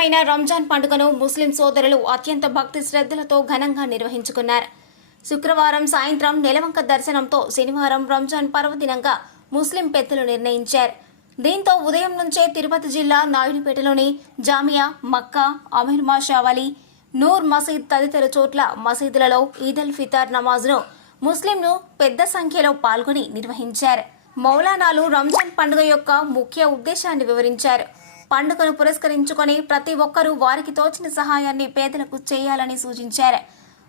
పవిత్రమైన రంజాన్ పండుగను ముస్లిం సోదరులు అత్యంత భక్తి శ్రద్ధలతో ఘనంగా నిర్వహించుకున్నారు. శుక్రవారం సాయంత్రం నెలవంక దర్శనంతో శనివారం రంజాన్ పర్వదినంగా ముస్లిం పెద్దలు నిర్ణయించారు. దీంతో ఉదయం నుంచే తిరుపతి జిల్లా నాయుడుపేటలోని జామియా, మక్కా, అమీర్ మాషావలి, నూర్ మసీద్ తదితర చోట్ల మసీదులలో ఈదల్ ఫితర్ నమాజ్ను ముస్లింలు పెద్ద సంఖ్యలో పాల్గొని నిర్వహించారు. మౌలానాలు రంజాన్ పండుగ యొక్క ముఖ్య ఉద్దేశాన్ని వివరించారు. పండుగను పురస్కరించుకొని ప్రతి ఒక్కరూ వారికి తోచిన సహాయాన్ని పేదలకు చేయాలని సూచించారు.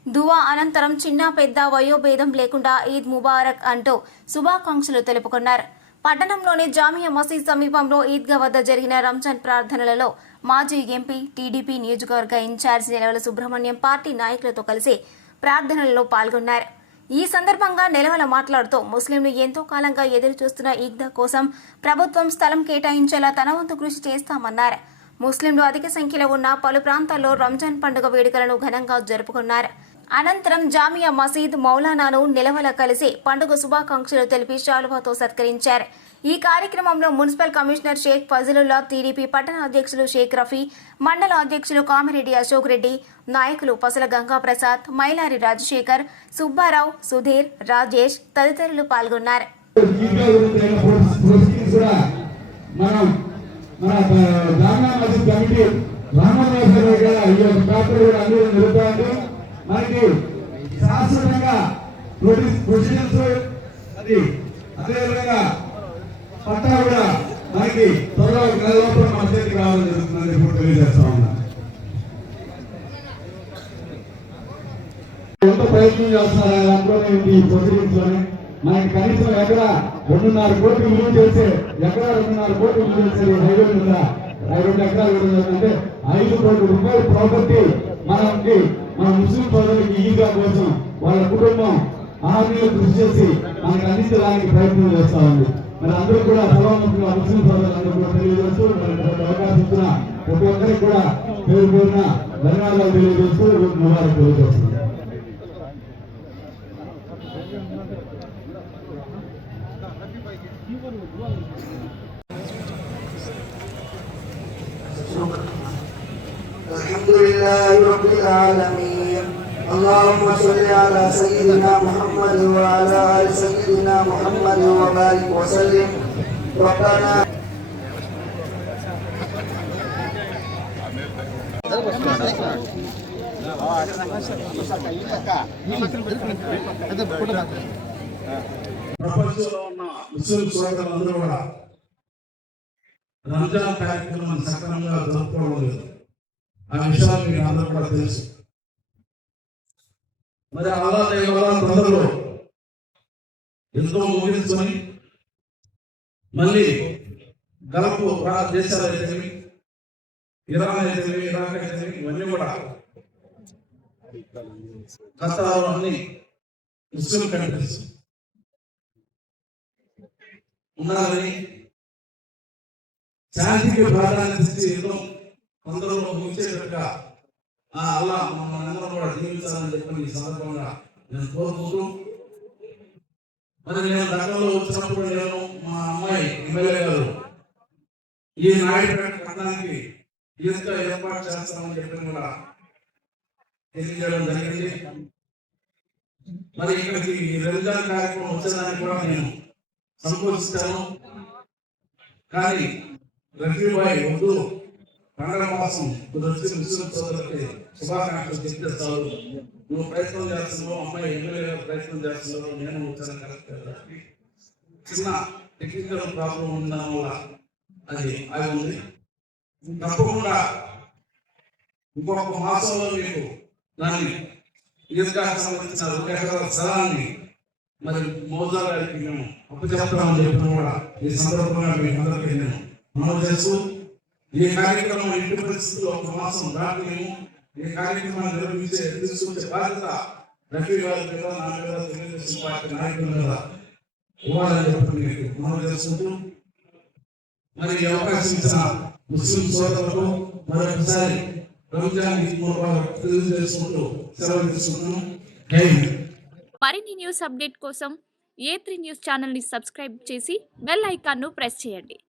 దువా అనంతరం చిన్న పెద్ద వయోభేదం లేకుండా ఈద్ ముబారక్ అంటూ శుభాకాంక్షలు తెలుపుకున్నారు. పట్టణంలోని జామియా మసీద్ సమీపంలో ఈద్గా వద్ద జరిగిన రంజాన్ ప్రార్థనలలో మాజీ ఎంపీ, టీడీపీ నియోజకవర్గ ఇన్ఛార్జ్ నెలవల సుబ్రహ్మణ్యం పార్టీ నాయకులతో కలిసి ప్రార్థనలలో పాల్గొన్నారు. ఈ సందర్భంగా నెలవల మాట్లాడుతూ ముస్లింలు ఎంతో కాలంగా ఎదురు చూస్తున్న ఈద్గా కోసం ప్రభుత్వం స్థలం కేటాయించేలా తన వంతు కృషి చేస్తామన్నారు. ముస్లింలు అధిక సంఖ్యలో ఉన్న పలు ప్రాంతాల్లో రంజాన్ పండుగ వేడుకలను ఘనంగా జరుపుకున్నారు. అనంతరం జామియా మసీద్ మౌలానాను నెలవల కలిసి పండుగ శుభాకాంక్షలు తెలిపి శాలువాతో సత్కరించారు. ఈ కార్యక్రమంలో municipal commissioner Sheikh Fazalullah, TDP పట్టణ అధ్యక్షులు షేక్ రఫీ, మండల అధ్యక్షులు కామిరెడ్డి అశోక్ రెడ్డి, నాయకులు పసల గంగాప్రసాద్, మైలారి రాజశేఖర్, సుబ్బారావు, సుధీర్, రాజేష్ తదితరులు పాల్గొన్నారు. మనకి శాశ్వతంగా ప్రొసీజర్స్ అది అదేవిధంగా పట్టా కూడా మనకి త్వరలో నెల లోపల మన చేతికి రావడం జరుగుతుందని ఇప్పుడు తెలియజేస్తా ఉన్నా. ఎంత ప్రయత్నం చేస్తున్నారు దాంట్లో ఈ ప్రొసీజర్స్ లోనే మనకి కనీసం ఎక్కడ 2.5 కోట్లు విలువ చేసే ఎక్కడ 2.5 కోట్లు విలువ చేసే హైవే మీద 2 ఎకరాలు అంటే 5 కోట్ల రూపాయల ప్రాపర్టీ మనకి మన ముస్లిం సోదరులకి ఈద్గా కోసం వాళ్ళ కుటుంబం ఆహార్యంలో కృషి చేసి మనకు అందించడానికి ప్రయత్నం చేస్తా ఉంది. మరి అందరూ కూడా సభాముఖంగా ముస్లిం సోదరులందరూ కూడా తెలియజేస్తూ మనకు అవకాశం ఇచ్చిన ప్రతి ఒక్కరికి కూడా పేరు పేరున ధన్యవాదాలు తెలియజేస్తూ ముబారక్ తెలియజేస్తున్నాం. Alhamdulillah Rabbil Alamin. Allahumma salli ala Sayyidina Muhammad wa ala ali Sayyidina Muhammad wa barik wa sallim. Rabbana ప్రపంచంలో ఉన్న ముస్లిం సోదరులందరూ కూడా రంజాన్ కార్యక్రమాన్ని సక్రమంగా జరుపుకోవడం లేదు. ఆ విషయాలు మీకు అందరూ కూడా తెలుసు. మరి అల్లాహ్ దయ వల్ల ప్రజలు ఎంతో ముగించుకొని మళ్ళీ గల్ఫ్ దేశాలు అయితేవి, ఇరాన్ అయితేవి, ఇరాక్ అయితేవి, ఇవన్నీ కూడా ఖతార్ అన్ని ముస్లిం కంట్రీస్ ఉన్నారని శాంతికి ప్రాధాన్యత ఇచ్చి యుద్ధం కొందరు ముగించేటట్టుగా అల్లాహ్ మనందరం కూడా జీవించాలని చెప్పి ఈ సందర్భంగా నేను కోరుకుంటూ, మరి నేను దగ్గరలో వచ్చినప్పుడు నేను మా అమ్మాయి ఎమ్మెల్యే గారు ఈ నాయుడుపేట పట్టణానికి ఈద్గా ఏర్పాటు చేస్తామని చెప్పి కూడా తెలియజేయడం జరిగింది. మరి ఇక్కడికి రంజాన్ కార్యక్రమం వచ్చేదానికి కూడా నేను సంకోచిస్తాను. కానీ రఫీబాయ్ వద్దు, పండుగ మాసం ముస్లిం సోదరులకి శుభాకాంక్షలు చెప్తే చాలు, నువ్వు ప్రయత్నం చేస్తున్నావు, అమ్మాయి ఎమ్మెల్యే ప్రయత్నం చేస్తున్నావు, నేను వచ్చాను కరెక్ట్. చిన్న టెక్నికల్ ప్రాబ్లం ఉండడం వల్ల అది ఆగి ఉంది. తప్పకుండా ఇంకొక మాసంలో మీకు దాన్ని ఈద్గా సంబంధించిన 1 ఎకరాల స్థలాన్ని మరి మోజా గారికి మేము అప్పచెప్తామని చెప్పిన కూడా ఈ సందర్భంగా మీకు అందరికీ నేను మనవి చేస్తూ, ఈ కార్యక్రమం ఇంటి పరిస్థితుల్లో 1 మాసం దాటి మేము ఈ కార్యక్రమాన్ని తీసుకొచ్చే బాధ్యత రఫీ గారి మీద, నా మీద, తెలుగుదేశం పార్టీ నాయకుల మీద ఇవ్వాలని చెప్పి మీకు మనవి చేసుకుంటూ, మరి ఈ అవకాశం ఇచ్చిన ముస్లిం సోదరులకు మరొకసారి రంజాన్ తెలియజేసుకుంటూ సెలవు తీసుకుంటున్నాను. మరిన్ని న్యూస్ అప్డేట్ కోసం A3 న్యూస్ ఛానల్ని సబ్స్క్రైబ్ చేసి బెల్ ఐకాన్ను ప్రెస్ చేయండి.